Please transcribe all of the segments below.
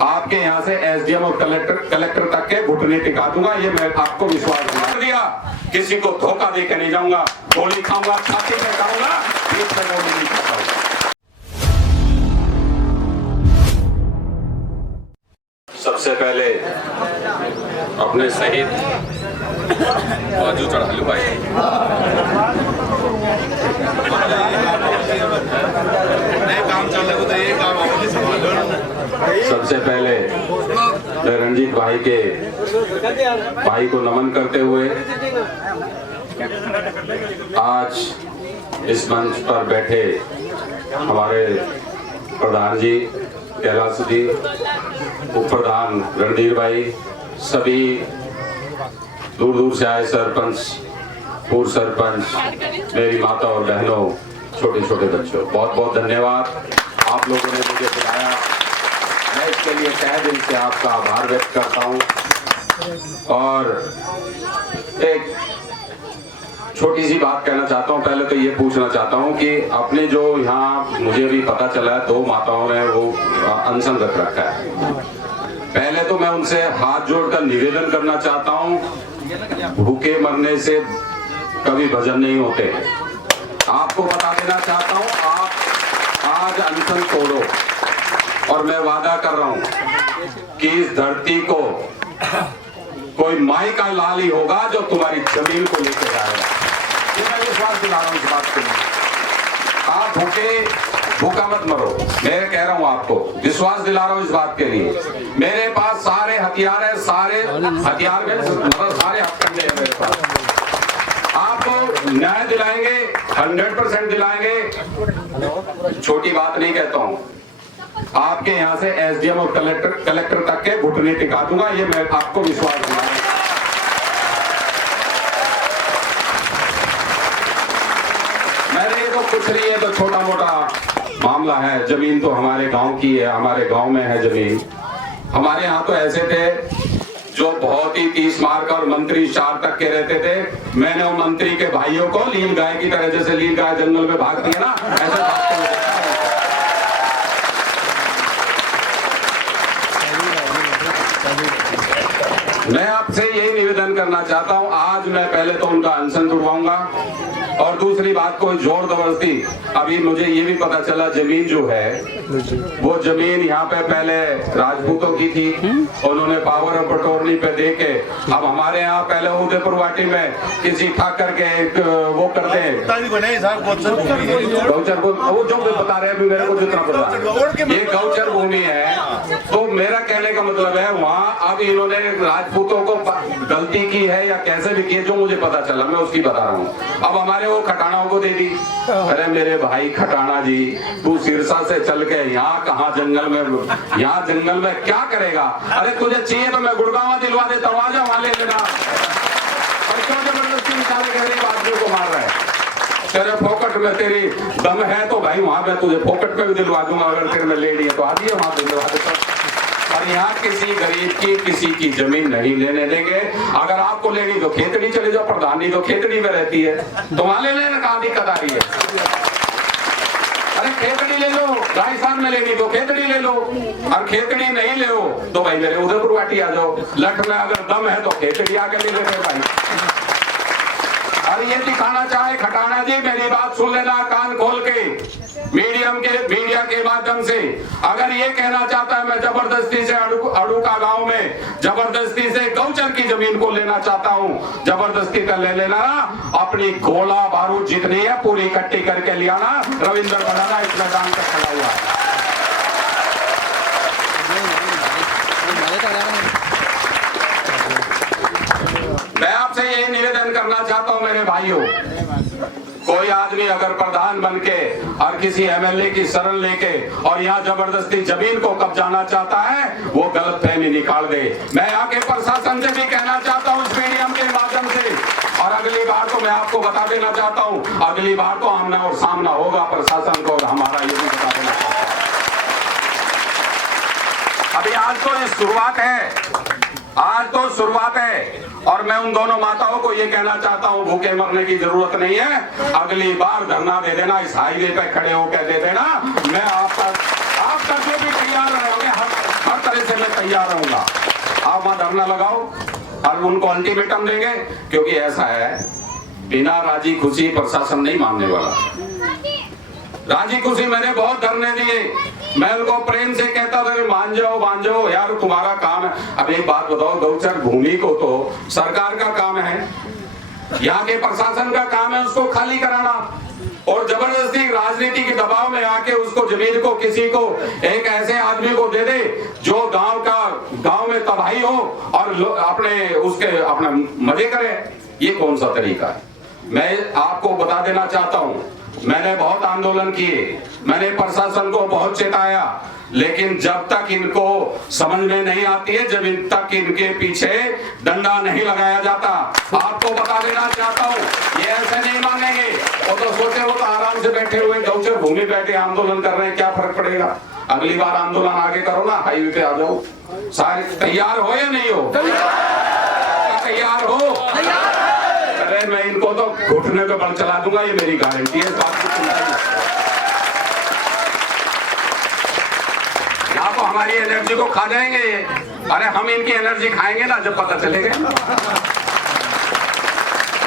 आपके यहाँ से एसडीएम और कलेक्टर तक के घुटने टिका दूंगा, ये मैं आपको विश्वास दिया। किसी को धोखा दे के नहीं जाऊंगा, गोली खाऊंगा, छाती पे खाऊंगा, बीच में गोली नहीं खाता हूं। सबसे पहले अपने शहीद बाजू चढ़ा लो भाई। सबसे पहले रणजीत भाई को नमन करते हुए आज इस मंच पर बैठे हमारे प्रधान जी कैलाश जी, उप प्रधान रणधीर भाई, सभी दूर दूर से आए सरपंच, पूर्व सरपंच, मेरी माता और बहनों, छोटे छोटे बच्चों, बहुत बहुत धन्यवाद। आप लोगों ने मुझे बुलाया, मैं इसके लिए तहे दिल से आपका आभार व्यक्त करता हूं। और एक छोटी सी बात कहना चाहता हूं। पहले तो ये पूछना चाहता हूं कि अपने जो यहाँ मुझे भी पता चला है 2 माताओं ने वो अनशन रख रखा है। पहले तो मैं उनसे हाथ जोड़कर निवेदन करना चाहता हूं, भूखे मरने से कभी भजन नहीं होते। आपको बता देना चाहता हूं, आप आज अनशन तोड़ो और मैं वादा कर रहा हूं कि इस धरती को कोई माई का लाल ही होगा जो तुम्हारी जमीन को लेकर जाएगा। ये मैं विश्वास दिला रहा हूं इस बात के लिए। आप भूखा मत मरो, मैं कह रहा हूं, आपको विश्वास दिला रहा हूं इस बात के लिए। मेरे पास सारे हथियार है, सारे हथियार में सारे हथकंडे हैं मेरे पास। आपको न्याय दिलाएंगे, 100% दिलाएंगे। छोटी बात नहीं कहता हूं, आपके यहाँ से एसडीएम और कलेक्टर तक के घुटने टिका दूंगा, ये मैं आपको विश्वास दिलाऊंगा। मेरे ये तो कुछ नहीं है, तो छोटा मोटा मामला है। जमीन तो हमारे गांव की है, हमारे गांव में है जमीन। हमारे यहाँ तो ऐसे थे जो बहुत ही 30 मार्क और मंत्री 4 तक के रहते थे। मैंने उन मंत्री के भाइयों को लील गाय की तरह, जैसे लील गाय जंगल में भागती है ना, ऐसे भागते हुए देखा है। मैं आपसे यही निवेदन करना चाहता हूं, आज मैं पहले तो उनका अनशन तुड़वाऊंगा और दूसरी बात, कोई जोर जबरदस्ती, अभी मुझे ये भी पता चला जमीन जो है वो जमीन यहाँ पे पहले राजपूतों की थी, उन्होंने पावर ऑफ अटॉर्नी पे दे के, अब हमारे यहाँ पहले उदयपुर वाटी में किसी ठाकर के वो करते हैं गौचर, वो जो भी बता रहे हैं मेरे को जितना पता, ये गौचर भूमि है। तो मेरा कहने का मतलब है वहाँ अब इन्होंने राजपूतों को गलती की है या कैसे भी की, जो मुझे पता चला मैं उसकी बता रहा हूँ। अब हमारे वो खटानाओं को दे दी। अरे मेरे भाई खटाना जी, तू सिरसा से चल के यहाँ कहाँ जंगल में, यहाँ जंगल में क्या करेगा? अरे तुझे चाहिए तो मैं गुड़गांव दिलवा देता हूँ, आजा वहां ले लेना। और क्यों जबरदस्ती बेचारे गरीब आदमी को मार रहा है? तेरे फोकट में तेरी दम है तो भाई वहां मैं तुझे फोकट में भी दिलवा दूंगा, अगर तेरे में लेडी है तो आ दिए वहां दिलवा देता हूँ। और यहाँ किसी गरीब की किसी की जमीन नहीं लेने देंगे। अगर आपको लेनी तो खेतड़ी चले जाओ, प्रधानी तो खेतड़ी में रहती है, तो वहां ले लेना, कहाँ दिक्कत आ रही है? अरे खेतड़ी ले लो, राजस्थान में लेनी तो खेतड़ी ले लो, और खेतड़ी नहीं ले हो तो भाई मेरे उदयपुर वाटी आ जाओ। लठ में अगर दम है तो खेतड़ी आके ले लेते भाई। अरे ये दिखाना चाहे खटाना जी, मेरी बात सुन लेना कान खोल के, मीडिया के माध्यम से। अगर ये कहना चाहता है मैं जबरदस्ती से अड़ूका गांव में जबरदस्ती से गौचर की जमीन को लेना चाहता हूं, जबरदस्ती कर ले लेना ना, अपनी गोला बारूद जितनी है पूरी इकट्ठी करके लिया ना, रविंद्र बनाना इस मैदान तक खड़ा हुआ है। मैं आपसे यही निवेदन करना चाहता हूं मेरे भाइयों, कोई आदमी अगर प्रधान बन के और किसी एमएलए की शरण लेके और यहाँ जबरदस्ती जमीन को कब्जाना चाहता है, वो गलतफहमी निकाल दे। मैं यहाँ के प्रशासन से भी कहना चाहता हूँ इस मीडियम के माध्यम से, और अगली बार तो मैं आपको बता देना चाहता हूँ, अगली बार तो आमना और सामना होगा प्रशासन को, और हमारा ये भी बता देना चाहता हूँ। अभी आज तो ये शुरुआत है, आज तो शुरुआत है, और मैं उन दोनों माताओं को ये कहना चाहता हूँ भूखे मरने की जरूरत नहीं है। अगली बार धरना दे देना, इस हाईवे पे खड़े होकर दे देना, मैं आपका जो भी तैयार रहोगे हर तरह से तैयार रहूंगा। आप वहां धरना लगाओ और उनको अल्टीमेटम देंगे, क्योंकि ऐसा है बिना राजी खुशी प्रशासन नहीं मानने वाला। राजी खुशी मैंने बहुत धरने दिए, मैं उनको प्रेम से कहता था मान जाओ यार, तुम्हारा काम है। अब एक बात बताओ, गौचर भूमि को तो सरकार का काम है, यहाँ के प्रशासन का काम है उसको खाली कराना, और जबरदस्ती राजनीति के दबाव में आके उसको जमीन को किसी को एक ऐसे आदमी को दे दे जो गांव में तबाही हो और अपने मजे करे। ये कौन सा तरीका है? मैं आपको बता देना चाहता हूं, मैंने बहुत आंदोलन किए, मैंने प्रशासन को बहुत चेताया, लेकिन जब तक इनको समझ में नहीं आती है, जब तक इनके पीछे डंडा नहीं लगाया जाता। आपको बता देना चाहता हूँ, ये ऐसे नहीं मानेंगे। वो तो सोचे वो तो आराम से बैठे हुए गौचर भूमि बैठे आंदोलन कर रहे हैं, क्या फर्क पड़ेगा? अगली बार आंदोलन आगे करो ना, हाईवे पे आ जाओ। सारे तैयार हो या नहीं हो? तैयार हो? अरे मैं इनको तो घुटने पे बल चला दूंगा, ये मेरी गारंटी है। बात की चिंता नहीं। आप हमारी एनर्जी को खा जाएंगे। अरे हम इनकी एनर्जी खाएंगे ना, जब पता चलेगा।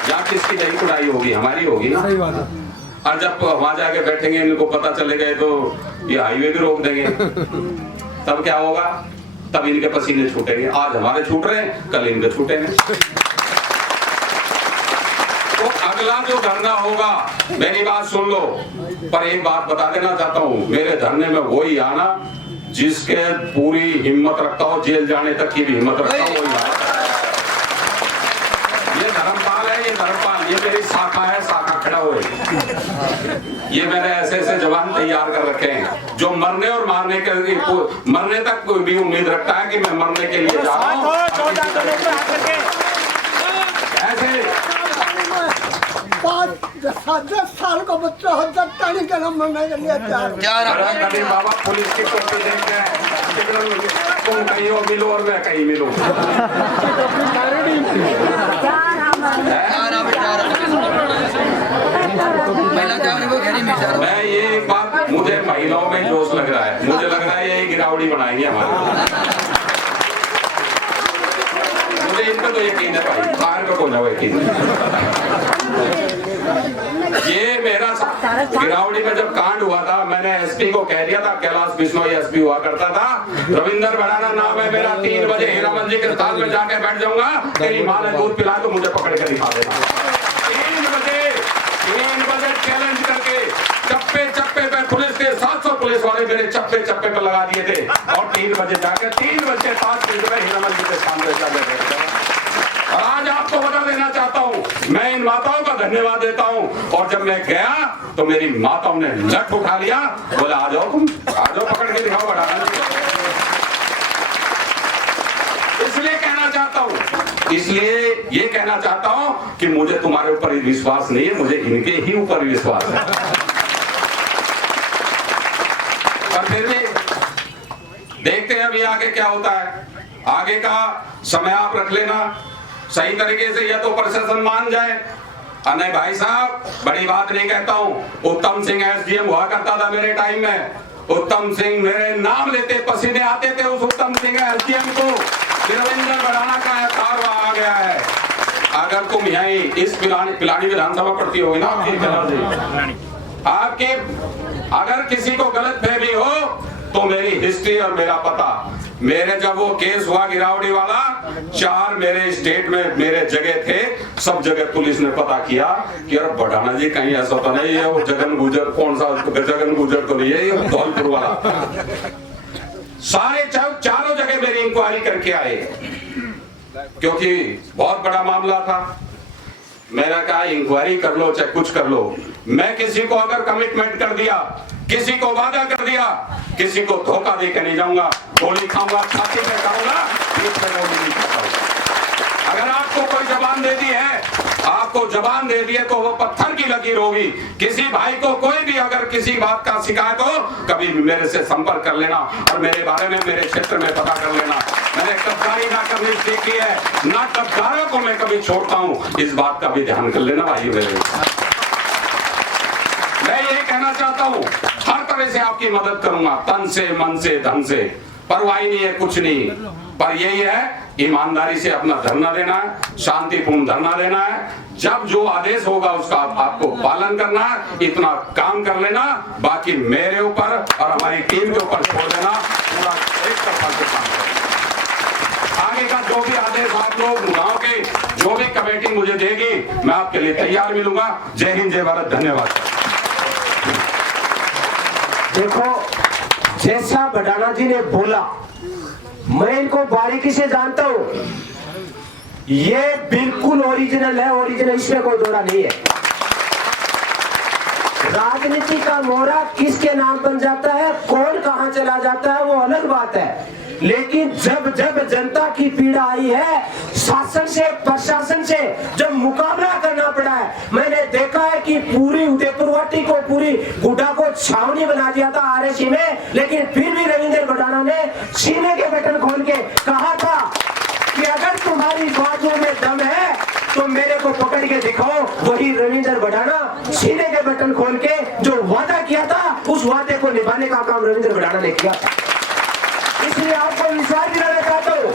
या किसकी दही कुड़ाई होगी, हमारी होगी ना। सही बात है। और जब वहां जाके बैठेंगे, इनको पता चलेगा तो ये हाईवे भी रोक देंगे। तब क्या होगा? तब इनके पसीने छूटेंगे। आज हमारे छूट रहे हैं, कल इनके छूटेंगे। तो अगला जो धरना होगा, मेरी बात सुन लो, पर एक बात बता देना चाहता हूँ, मेरे धरने में वही आना जिसके पूरी हिम्मत रखता हो, जेल जाने तक की भी हिम्मत रखता हो, वही आना। ये धर्मपाल है, ये धर्मपाल, ये मेरी शाखा है, शाखा खड़ा हुए। ये मैंने ऐसे जवान तैयार कर रखे हैं जो मरने और मारने के मरने तक भी उम्मीद रखता है कि मैं मरने के लिए जा रहा हूँ। ऐसे 10 साल का बच्चा हो सकता नहीं कि हम मरने के लिए कभी बाबा पुलिस की टोपी देखते हैं, तुम कहीं हो मिलो और मैं कहीं मिलूं। मैं ये एक बात, मुझे महिलाओं में जोश लग रहा है, मुझे लग रहा है ये गिरावड़ी बनाएंगे हमारे। मुझे इन पे तो यकीन है भाई, बाहर पे कौन है यकीन? ये मेरा गिरावड़ी में जब कांड हुआ था, मैंने एसपी को कह दिया था, कैलाश बिश्नोई एसपी हुआ करता था, रविंदर भड़ाना नाम है मेरा, 3 बजे हीरामन जी के अस्पताल में जाके बैठ जाऊंगा, तेरी माँ ने दूध पिला तो मुझे पकड़ के दिखा देना। 3 बजे चैलेंज करके चप्पे पे पुलिस के 700 पुलिस वाले मेरे चप्पे पे लगा दिए थे, और 3 बजे जाकर 3 बजे 5 मिनट में हीरामन जी के सामने जाके बैठ गया। और आज आपको बता देना चाहता हूँ, मैं इन माताओं का धन्यवाद देता हूँ, और जब मैं गया तो मेरी माताओं ने लट उठा लिया, बोला आ जाओ तुम, आ जाओ, पकड़ के दिखाओ बढ़ाना। इसलिए ये कहना चाहता हूँ कि मुझे तुम्हारे ऊपर विश्वास नहीं है, मुझे इनके ही ऊपर विश्वास है। पर फिर भी देखते हैं अभी आगे क्या होता है। आगे का समय आप रख लेना सही तरीके से, या तो प्रशासन मान जाए। नहीं भाई साहब, बड़ी बात नहीं कहता हूँ, उत्तम सिंह एसडीएम हुआ करता था मेरे टाइम में। उत्तम सिंह, मेरे नाम लेते पसीने आते थे उस उत्तम सिंह एसडीएम को। रविंदर भड़ाना का एहसास आ गया है। अगर तुम यहीं इस पिलानी विधानसभा पड़ती होगी ना आपकी, अगर किसी को गलतफहमी हो तो मेरी हिस्ट्री और मेरा पता, मेरे जब वो केस हुआ गिरावड़ी वाला, 4 मेरे स्टेट में मेरे जगह थे, सब जगह पुलिस ने पता किया कि यार भड़ाना जी कहीं ऐसा तो नहीं है, वो जगन गुजर, कौन सा जगन गुजर तो नहीं है, ये धौलपुर वाला। सारे चारों जगह मेरी इंक्वायरी करके आए, क्योंकि बहुत बड़ा मामला था। मैंने कहा इंक्वायरी कर लो चाहे कुछ कर लो, मैं किसी को अगर कमिटमेंट कर दिया, किसी को वादा कर दिया, किसी को धोखा देकर नहीं जाऊंगा। गोली खाऊंगा, छाती पे खाऊंगा, पीठ पे गोली नहीं खाता। अगर आपको कोई जबान दे दी है, आपको जबान दे दी है तो वो पत्थर की लकीर होगी। किसी भाई को कोई भी अगर किसी बात का शिकायत हो, कभी भी मेरे से संपर्क कर लेना और मेरे बारे में मेरे क्षेत्र में पता कर लेना। मैंने गद्दारी ना करनी सीखी है, ना गद्दारों को मैं कभी छोड़ता हूँ, इस बात का भी ध्यान कर लेना भाई मेरे। मैं ये कहना चाहता हूँ, हर तरह से आपकी मदद करूंगा, तन से, मन से, धन से, परवाही नहीं है, कुछ नहीं, पर यही है ईमानदारी से अपना धरना देना है, शांतिपूर्ण धरना देना है। जब जो आदेश होगा उसका आपको पालन करना है, इतना काम कर लेना, बाकी मेरे ऊपर और हमारी टीम के ऊपर छोड़ देना, पूरा एक तरफा से काम करना। आगे का जो भी आदेश आप लोग गांव के जो भी कमेटी मुझे देगी, मैं आपके लिए तैयार मिलूंगा। जय हिंद, जय भारत, धन्यवाद। देखो, जैसा बडाना जी ने बोला, मैं इनको बारीकी से जानता हूं, ये बिल्कुल ओरिजिनल है, ओरिजिनल, इसमें कोई दोहरा नहीं है। राजनीति का मोहरा किसके नाम बन जाता है, कौन कहां चला जाता है, वो अलग बात है। लेकिन जब जब जनता की पीड़ा आई है, शासन से, प्रशासन से जब मुकाबला करना पड़ा है, मैंने देखा है कि पूरी उदयपुरवाटी को, पूरी गुड्डा को छावनी बना दिया था आरएसी में, लेकिन फिर भी रविंद्र बडाना ने सीने के बटन खोल के कहा था कि अगर तुम्हारी बातों में दम है तो मेरे को पकड़ के दिखाओ। वही रविंद्र बडाना सीने के बटन खोल के जो वादा किया था, उस वादे को निभाने का काम रविंद्र बडाना ने किया था। इसलिए आपको विश्वास दिलाना चाहता हूँ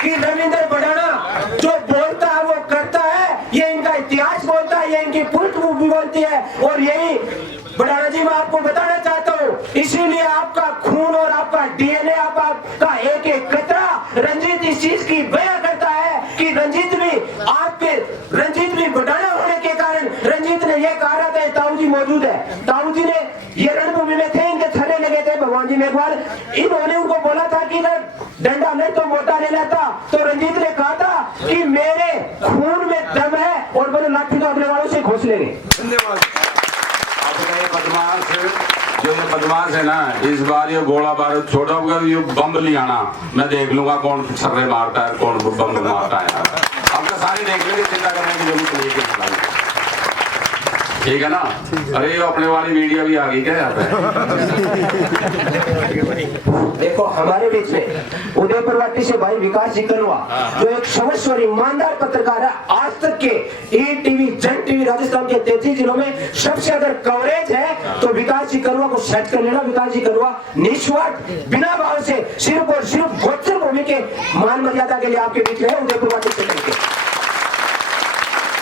कि रविंद्र बडाना जो बोलता है वो करता है, ये इनका इतिहास बोलता है, ये इनकी पृष्ठभूमि बोलती है, और यही बडाना जी मैं आपको बताना चाहता हूँ। इसीलिए आपका खून और आपका डीएनए, आपका एक एक कतरा रंजीत इस चीज की बयां करता है कि रंजीत भी बडाना होने के कारण रंजीत ने यह कहा था, ताऊ जी मौजूद है, ताऊ जी ने ये रणभूमि में थे, इनके थले लगे थे भगवान जी में। एक बार इन्होंने उनको बोला था कि डंडा नहीं तो मोटा ले लेता, तो रंजीत ने कहा था कि मेरे खून में दम है, और बोले लाठी तो अपने वालों से घोष लेंगे। धन्यवाद। जो ये बदमाश है ना, इस बार ये गोला बारूद छोड़ा होगा, ये बम ले आना, मैं देख लूंगा कौन छर्रे मारता है, कौन बम मारता है। अब तो सारे देख लेंगे, चिंता करने की जरूरत नहीं है। ठीक है ना? अरे ये अपने वाली मीडिया भी आ गई क्या यहाँ पे? देखो, हमारे बीच में उदयपुरवाटी से भाई विकास जी कलवा, जो एक समझदार ईमानदार पत्रकार है, आज तक के ईटीवी, जन टीवी राजस्थान के 33 जिलों में सबसे अगर कवरेज है तो विकास जी कलवा को सेट कर लेना। विकास जी कलवा निस्वार्थ, बिना भाव से, सिर्फ और सिर्फ गोचर भूमि के मान मर्यादा के लिए आपके बीच में उदयपुरवाटी से लेके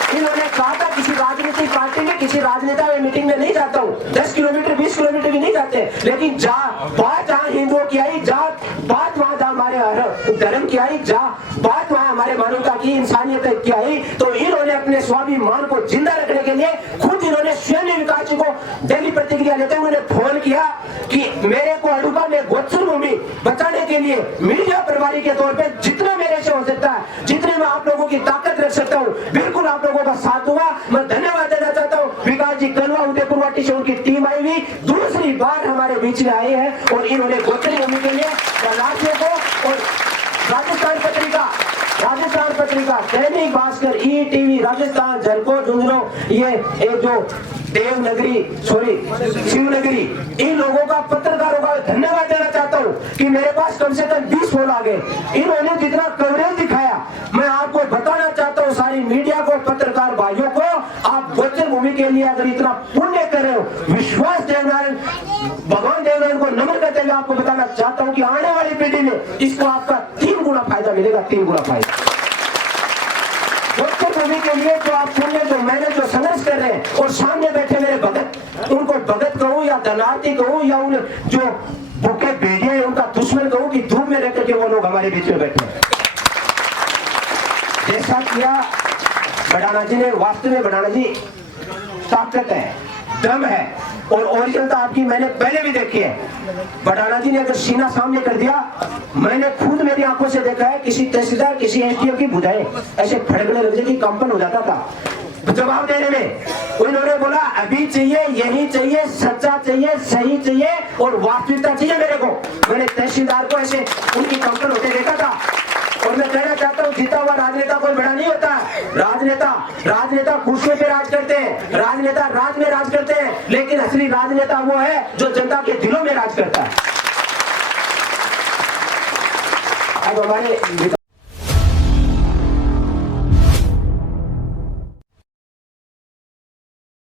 इन्होंने कहा था किसी राजनीतिक पार्टी में, किसी राजनेता में मीटिंग में नहीं जाता हूँ, 10 किलोमीटर 20 किलोमीटर भी नहीं जाते, लेकिन बात जहाँ हिंदुओं की आई, बात वहाँ हमारे धर्म की आई, बात वहाँ हमारे मानवता की, इंसानियत की आई, तो इन्होंने अपने स्वाभिमान को जिंदा रखने के लिए खुद इन्होंने स्वयं विकास जी को डेली प्रतिक्रिया लेते हुए फोन किया कि मेरे को अडुबा में गोचर भूमि बचाने के लिए मीडिया प्रभारी के तौर पर जितना मेरे से हो सकता है, जितने मैं आप लोगों की ताकत रख सकता हूँ, बिल्कुल आप लोगों का साथ दूंगा। मैं धन्यवाद देना चाहता हूँ विकास जी कलवा, उदयपुरवाटी से उनकी टीम आई हुई, दूसरी बार हमारे बीच में आए हैं, और इन्होंने गोचर भूमि के लिए राज्य को और राजस्थान पत्रिका, दैनिक भास्कर, ईटीवी, राजस्थान, झलको, झुंझुनू, ये जो देवनगरी, शिवनगरी, इन लोगों का, पत्रकारों का धन्यवाद देना चाहता हूँ कि मेरे पास कम से कम 20 फोन आ गए। इन्होंने जितना कवरेज दिखाया, मैं आपको बताना चाहता हूँ सारी मीडिया को, पत्रकार भाइयों को, आप गोचर भूमि के लिए अगर इतना पुण्य कर रहे हो, विश्वास देवनारायण, भगवान देवनारायण को नमन करते हुए आपको बताना चाहता हूँ कि आने वाली पीढ़ी में इसका आपका 3 गुना फायदा मिलेगा, 3 गुना फायदा। गोचर भूमि के लिए जो आप पुण्य, जो मेहनत, जो संघर्ष कर रहे हैं, और सामने बैठे मेरे भगत, उनको भगत कहूँ या धनार्थी कहूँ या उन जो भूखे भेड़िया है उनका दुश्मन कहूँ कि धूप में रहकर के वो लोग हमारे बीच में बैठे हैं। जैसा किया बडाना जी ने, वास्तव में बडाना जी ताकत है, दम है, और ओरिजिनलता आपकी मैंने पहले भी देखी है। बडाना जी ने अगर सीना सामने कर दिया, मैंने खुद मेरी आंखों से देखा है, किसी तहसीलदार, किसी एसडीएम की भुजाएं ऐसे फड़कने लग जाती, कंपन हो जाता था जवाब देने में। उन्होंने बोला अभी चाहिए, यही चाहिए, सच्चा चाहिए, सही चाहिए और वास्तविकता चाहिए मेरे को। मैंने तहसीलदार को ऐसे उनकी कंपन होते देखा था। और मैं कहना चाहता हूँ, जीता हुआ राजनेता कोई बड़ा नहीं होता। राजनेता कुर्सियों पे राज करते हैं, राजनेता राज में राज करते हैं, लेकिन असली राजनेता वो है जो जनता के दिलों में राज करता है। अब हमारे